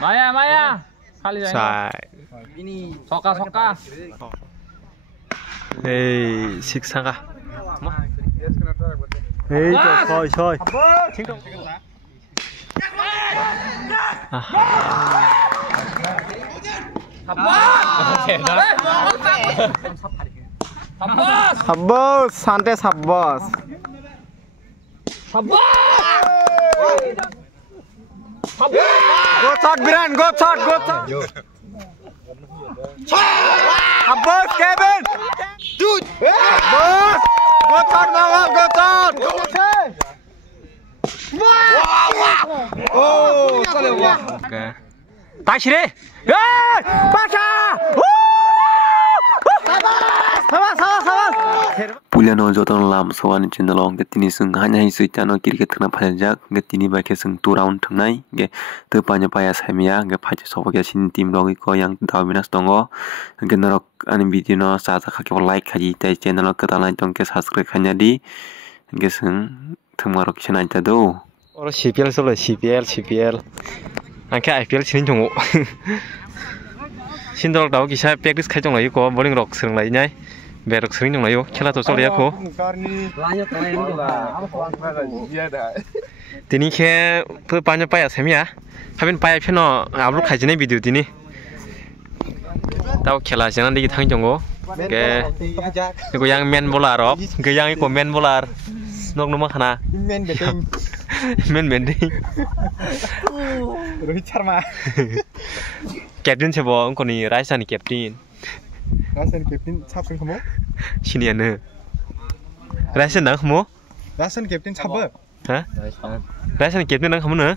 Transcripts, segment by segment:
Maya. Kali Sai. Ini soka. Hey, 식사가. Hey, soi. Habos, santai habos. Go shot, Biran, go shot. Habos, Kevin. Dude. Habos. Go shot, Mangap, go shot. Oh, sorry. Okay. Tashire. Hey, Pasha. Puliano joton lam sawan chindalong ke tini sung hanya hi suitano cricket thna phaljak ge tini ba ke sung 2 round thngnai ge te panya paya samia ge phaje soboge sin team logi ko yang dawinas tongo ge norok ani video no sa sa khake like khaji tai channel ko talai tong ke subscribe khanya di ge sung thmarok chinai ta do oro CPL solo CPL angke IPL sin jongo 신도록 나오기 시작 practice khai jong lai ko bowling rock srung lai nyai berok sring jong lai yo khela to chole ko tini khe phe panya paya semia haben paya pheno upload khai jine video tini tao khela jang digi thang jongo ke ko yang men bowler rok ke yang ko men bowler nok numa khana men bending Rohit Sharma Captain sebo koni Rajasthan captain sabsen khamo siniane Rajasthan nang khamo Rajasthan captain sabba ha Rajasthan captain nang khamo na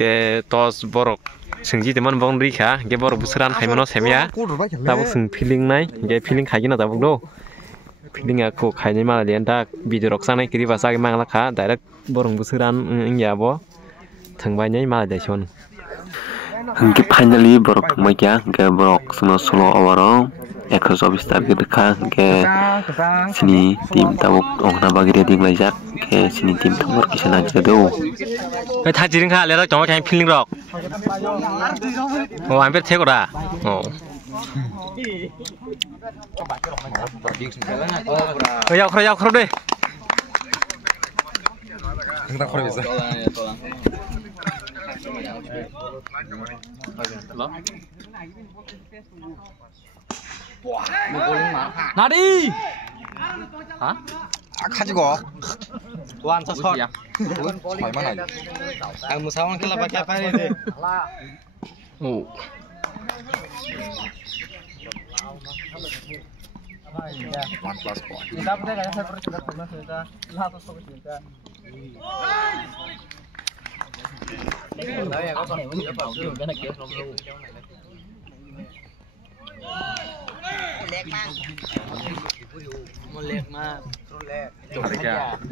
ge tos borok singji teman bong rikha ge borok busran khaimano semia tabuk sing feeling nai ge feeling khagina tabuk do feeling aku khaini mala lian ta video rok sanai kiri basa ge mangla kha direct borong busran ingya bo thangbai nyai mala dai chon hingke finally borok thangbai kya ge borok solo awaro 124 target kha ge sini tim tabuk ongna bagi reading laijak ge sini tim thangor kisana jado kai tha jiring kha lera jong thang feeling rok o ampe thekora o ya khro deh kita khro bisa Nadi hả 가지고 또한 차 설. 얼마나? 아 무사원 클럽밖에 빨리 돼. 오.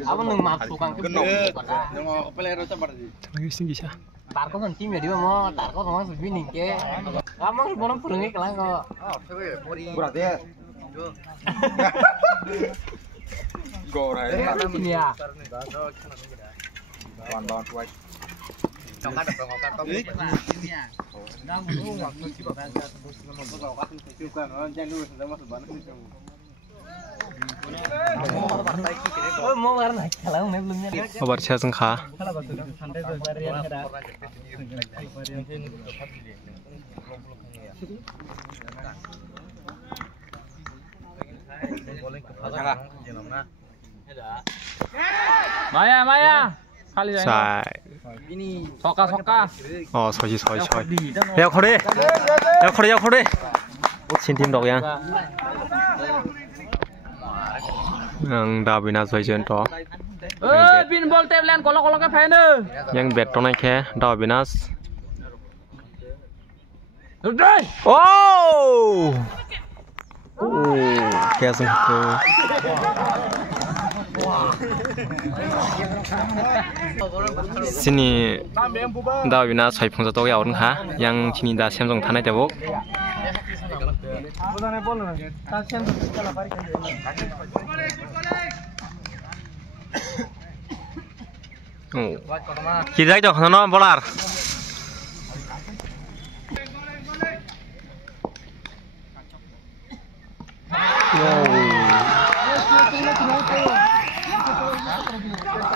Apa nung masukkan ke Tarko kan tim ya dia mau Tarko sama Subini ke. Kamu sebelum pergi kelang kok. Berat ya. Ini ya. Kabar saya sengkha. Maya. Kali Sai. Ini soka. Oh, soi. Ya khore. Xin team dog yang. Yang Davina soi chen to. Pin ball tap len kolok ka phain Yang bet to nai khe Davina. Oh! Kaya sengkha. Sini Davina soi phungsa to ya ha yang sini da Samsung thanai debo Kita jauh sana bolar.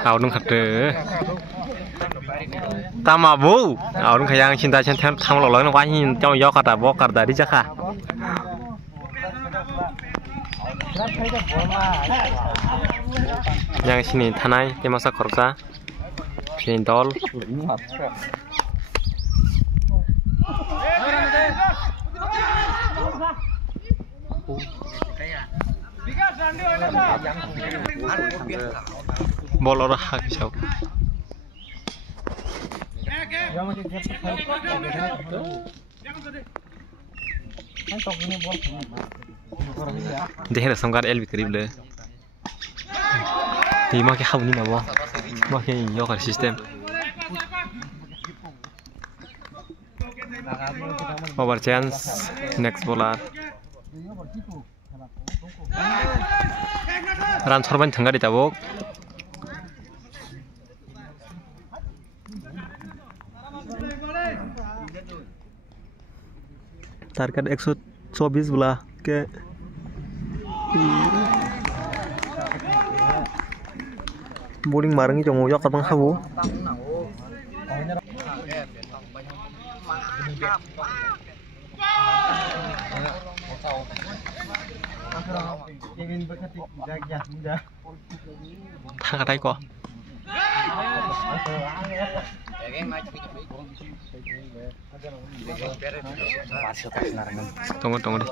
Áo đúng thật rồi. Ta mà bố, áo đúng khai giang xin ta xin thêm thằng lộc lớn nó quá nhìn trong gió cả bó cả đi chắc à. Yang sini tanai dia masak korza, cendol. Bolor hak siau. Dia hendak sangkar el bikrib le. Dia makai kau ni nawa, makai yokar sistem. Over chance next bowler. Run sorban tengah ditabuk. Target 124 bola ke bowling marang itu mau yok abang habu. Thang đây có. Tunggu deh.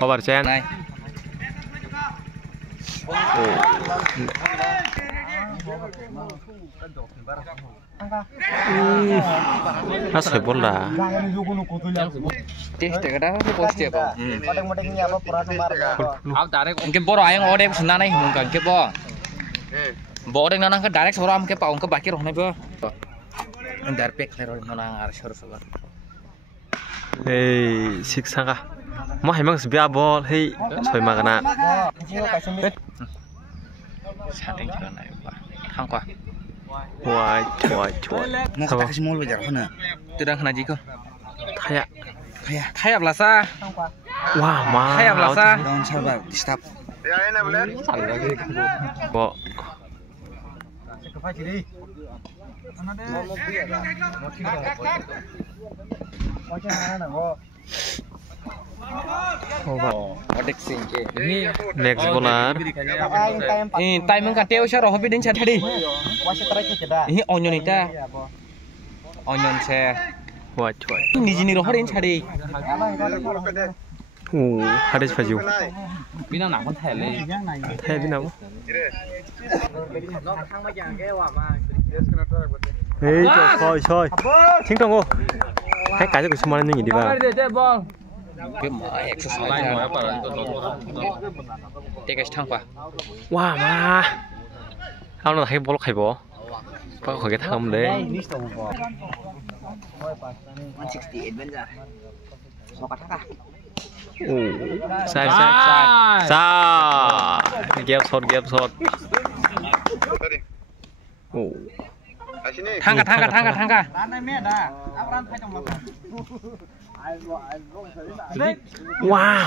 Over chance. Asal bola. Test cái đó nó post apa? Aku tarik mungkin poro ayang ode senang nih mungkin ke po. Boarding nang ke direct soram ke paung ke bakir hone po. Ndar pek ler nang ar sor sor. Hey, siksanga. Mau emang sebiar bol, hey, soy makana. Sating jalan ayo pak. Hang kwa. Wah. Mau kita kasih mulu jar mana? Tidak kena jiko. Kayak belasa. Wah, mah. Kayak belasa. Daun sabar, di stop. Ya enak boleh. Bo. Odek singke. Next bowler. Time kan teo share hobi din chat tadi. Ini onion ita. Onion share. Wah. Ini jini roh din tadi. Hadis baju. Bina nak kon thẻ lên. Thẻ bina apa? Hei, coy. Ting tong go. Hai cái của semua ini di bawah. Cái mở exercise ra. Take thang qua. Wah, mah. Ao nó hay bol khai bo. Pak khỏi cái thằng đấy. 168 bên giờ. Số cả thắc à? Sai. Gap shot. Thangka. Wow.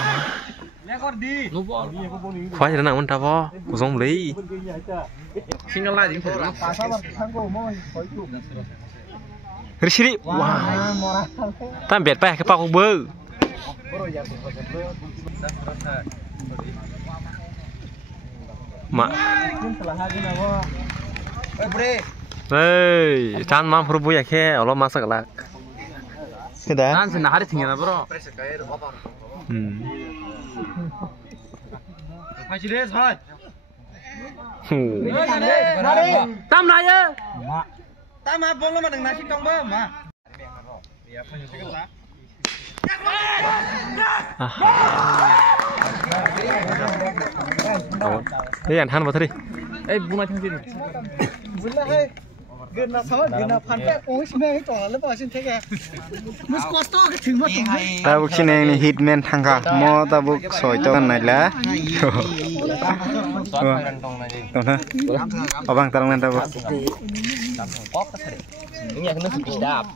Khoai thì nó nặng hơn ta po, của giống lý. Single lại chính phủ. Rishiri, wow. Tam biệt pe cái bao không bơ. Mak. Hey, jangan mampu buat ya ke, Allah masak lak. Sudah. Nanti hari tinggal bro. Tam naya. Tam abang lo madeng nasi tong ba, ma. Đây anh han vào thôi đi. Ê, buông lại thằng gì? Gena sama gena pantai oi sini itu lah lepas sini tega. Mus kosto ke cuma tu. Tabuk sini ini hitman tangga. Mau tabuk soy tu kan lah. Tunggu. Abang terang nanti tabuk. Ini aku nasi sedap.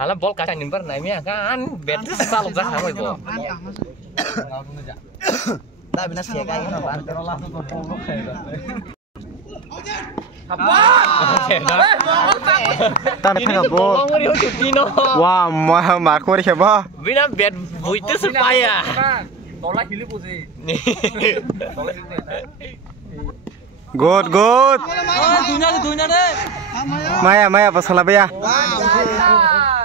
Alam bol kacang nyimper naimnya kan bed selalu dah sama itu. Tak benar sih kayak gitu kan. Tan tangga bol. Wah, mau marco ni siapa? Bina bed buitu supaya. Tolak hilip sih. Good. Dunia deh. Maya pasal apa ya?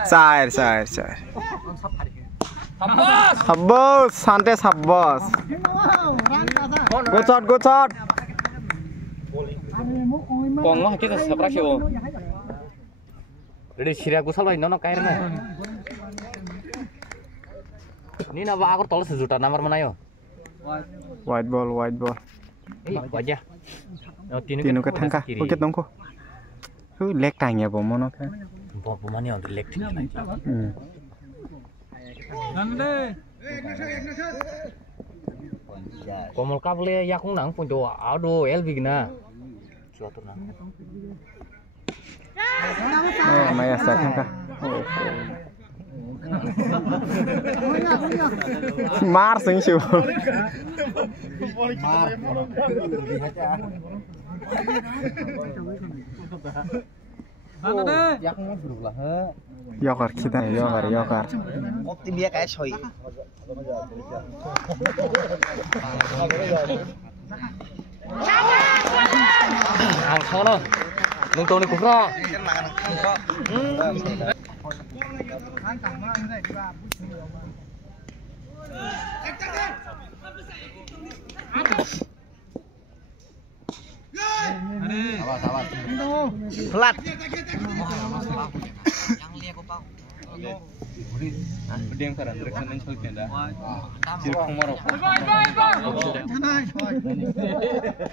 Sair. Habos, santai habos. Go shot. Kong mah kita sabrak sih oh. Dari siria gue selalu nono kairnya. Ini nama aku tolong sejuta nomor mana yo? White ball. Wajah. Tinu ke tangka. Bukit dong ko. Lek tanya bomo no kan. Pemain yang lek tinggi. Komol kable yakung nang pun doa. Aduh, LB gina. Suatu nang. Oh, Maya sa tangka. Mar sing siu. Yokar kita yokar. Optim dia kayak soy. Ang kono. Nung toni kukro. Pelat.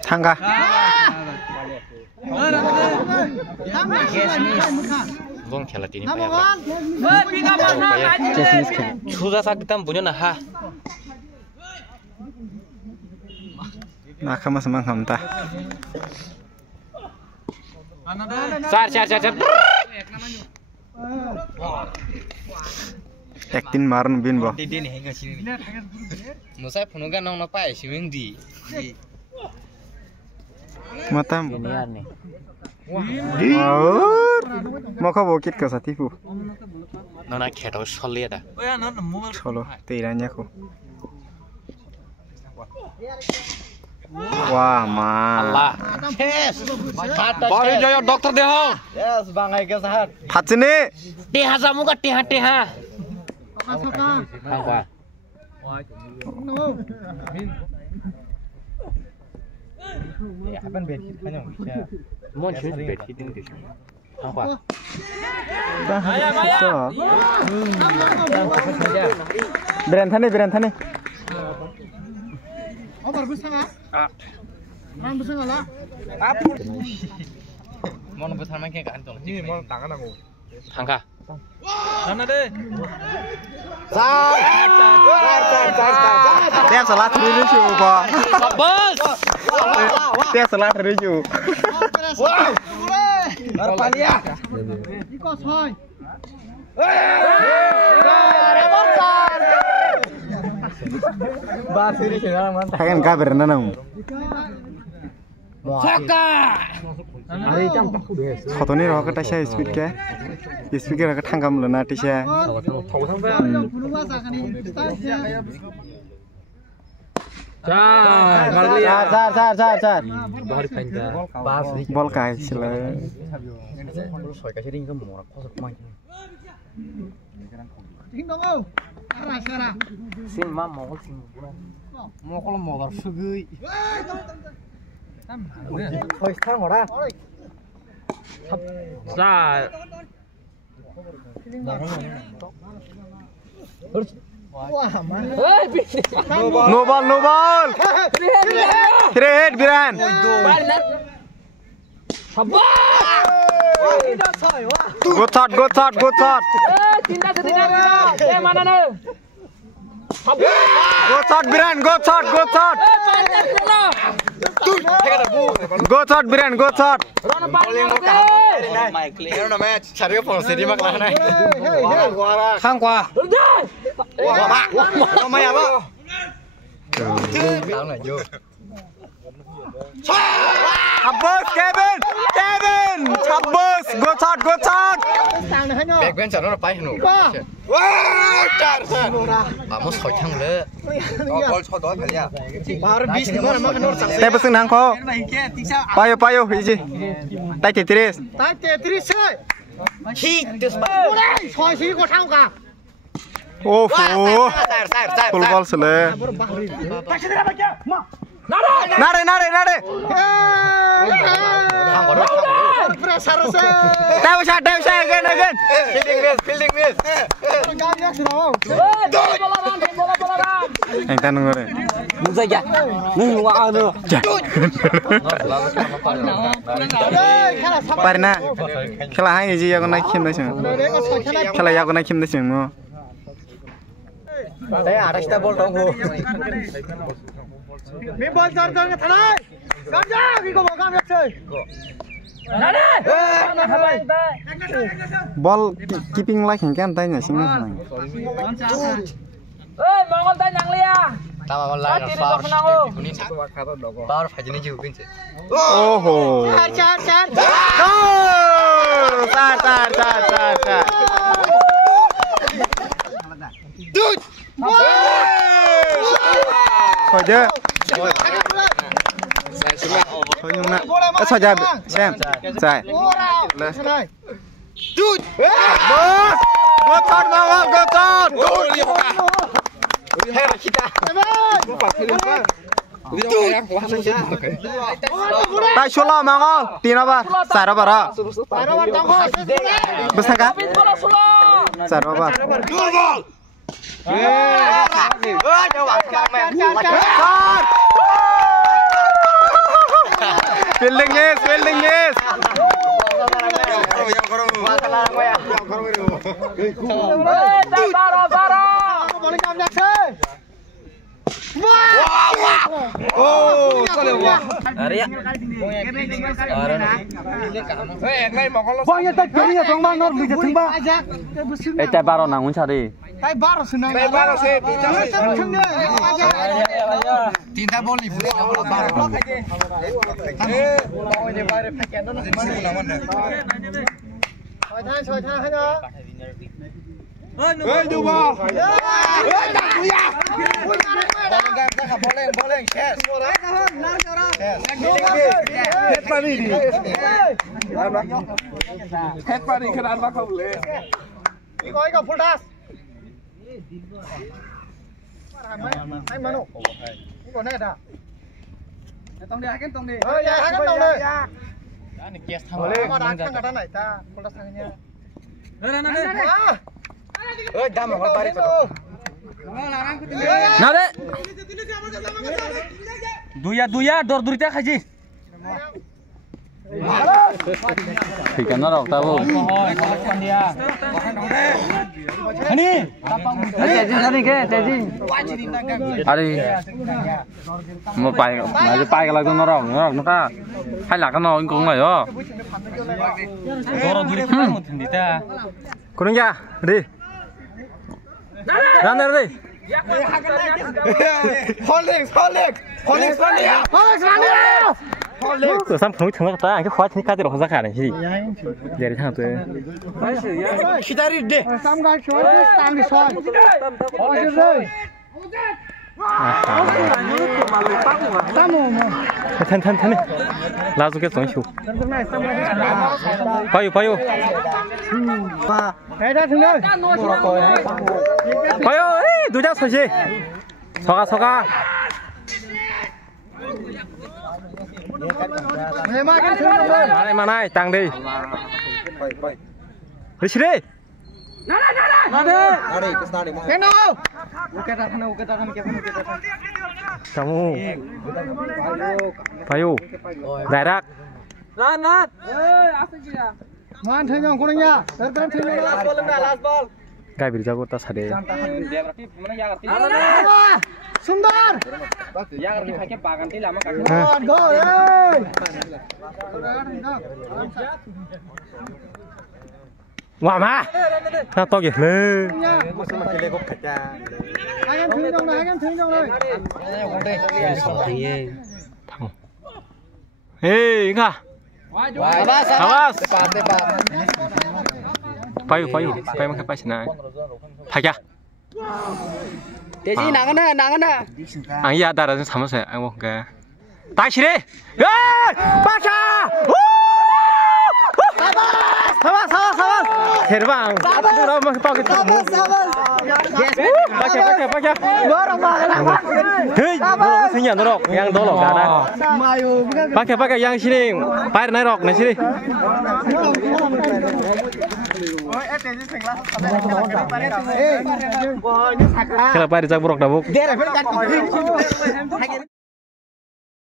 Tangga. Bong खेला ini payah. Sudah sakit punya nah. Nak mas mangham ta. Sar. Ektin marun bin bo. Musai punugan nong napai swimming di. Matam. Ginian nih. Mau kau bukit ke satifu. Nona keto solid dah. Solo, tiranya ku. Wah, mal. Allah. Baru joyo dokter deh ho. Yes, bangai ke sehat. Hacine. Tiha samu ka tiha. Apa? Ya, kapan bed kan yang bisa. Mon chus bed kitin deh. Apa? So. Berantane. Oh, bagus sana. Orang besar lah. Mon besar main kayak gantong. Ini mau tangan aku. Tangka. Mana deh? Tiap salat ricu po. Bos. Tiap salat ricu. Wah. Barpalia. Ikut soy. Basiri sih mantap. Hakan kabar nanang. Saka. Hari campak udah. Khotoni ro ka tasha speed ke. Speaker ka thangam lana tisha. Jar. Bahari panja. Bol kai sila. Soy kasih ring ke morak kosok main. Tinggal Sekarang. Sin mam mau sin. Mau kalau mau sugui. Thôi sang ngồi ra. Sa. No ball. Hit Biran. Good shot. Go shot Biran. Go shot. Biran. Go shot. Khang qua. Chabbos Kevin. Chabbos. Go shot. Back bench nó phải hनु. Vamos khỏi thằng nữa. Tay pasang nang ko. Payo iji. Tay Tetris. Oh, full ball sele. Nare. Tahu saya again. Fielding miss. Anh ta nung rồi. Nung dây dạ. Nung qua nữa. Parina. Khela hai ji yago na kim da sing. Khela yago na kim da sing mo. Đấy à, đây ball đâu ngô. Mi ball chọn cái thằng này. Cam ra, mi có bỏ cam được chơi. Ball keeping like kan tay nya sing na. Mau con tay nhang lia. Tama online power phải jadi juga pince. Oh. Char. Sar. Dude. Thôi chứ. Thôi nhưng mà. Sao ra xem. Sai. Dude. Boss. Go shot. Tay solo mangol. Tina ba. Sara bara. Besar ka? Sara ba. Fielding yes. Tay baro nang muốn sao đi? Tay baro senang. Tinta ball ni full baro. Soi tha hết rồi. Du ball. Bowling. Yes. Head party khana ba không le. Coi cái full dash. Hai mano. Còn này à? Tông đi. Hai cái tông đi. Ini kias thang. Mà đá thằng cái này ta, full dash thằng nha. Dah mau tarik. Nào đấy. Duya, dor ta khaji. Thì cái nó đâu ta vô. Ani. Tejin ke? Ari. Mau pai cái là nó đâu, nó ta. Hay là cái nó cũng này đó. Dor duri kita mau thindi ta. Kurang ya, đi. Run there đi. Holding. Tôi sắm phối thằng ta cái khóa cái được ra cả này gì? Để đi thằng tôi. Kitari de. Sam ga choi, stang đi soi. Rồi. Thân này. Lao xuống cái xuống chụp. Payo. Đây ra thằng ơi. Payo, 둘 다 서지. 서가. Mà này, tăng đi. Đi. Cái nào? kamu payu darak Man thấy nhau con anh nha. Kan thấy nhau last ball. gai birjago ta sade Sundar. Go. wah ma na to kìa lê Hai em thương trong này, hai em thương trong này. hei nga awas payu makan payu na paja Teji nangan na. ang iya darah sama saya ang mau ke tak sini paja sabar terbang sudah mau pakai kamu paja hei dorong sini dorong yang dorong ada pakai yang sini pakai naik na sini kalau pakai dijak buruk dabuk